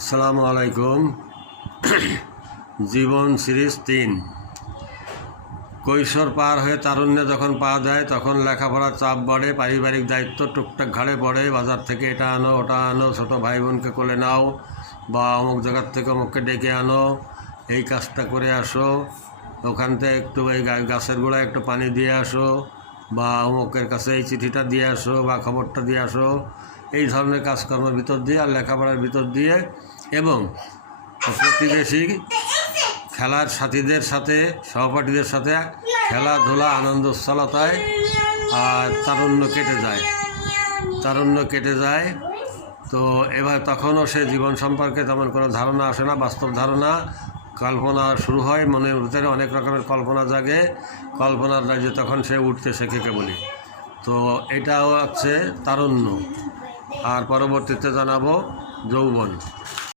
আসসালামু আলাইকুম। জীবন সিরিজ 3। কৈশোর পার হয়ে তারুণ্যে যখন পা দেয় তখন লেখাপড়ার চাপ বাড়ে, পারিবারিক দায়িত্ব টুকটাক ঘাড়ে পড়ে। বাজার থেকে এটা আনো ওটা আনো, ছোটো ভাই বোনকে কোলে নাও, বা অমুক জায়গার থেকে অমুককে ডেকে আনো, এই কাজটা করে আসো, ওখান থেকে একটু এই গাছের গোড়ায় একটু পানি দিয়ে আসো, বা অমুকের কাছে এই চিঠিটা দিয়ে আসো বা খবরটা দিয়ে আসো। এই ধরনের কাজকর্মের ভিতর দিয়ে আর লেখাপড়ার ভিতর দিয়ে এবং প্রতিবেশী খেলার সাথীদের সাথে সহপাঠীদের সাথে খেলাধুলা আনন্দ উচ্ছলতায় আর তারুণ্য কেটে যায়। তো এবার তখনও সে জীবন সম্পর্কে তেমন কোনো ধারণা আসে না, বাস্তব ধারণা, কল্পনা শুরু হয়, মনের ভিতরে অনেক রকমের কল্পনা জাগে। কল্পনার রাজ্যে তখন সে উঠতে শেখে কেবলই। তো এটাও হচ্ছে তারুণ্য। আর পরবর্তীতে জানাবো যৌবন।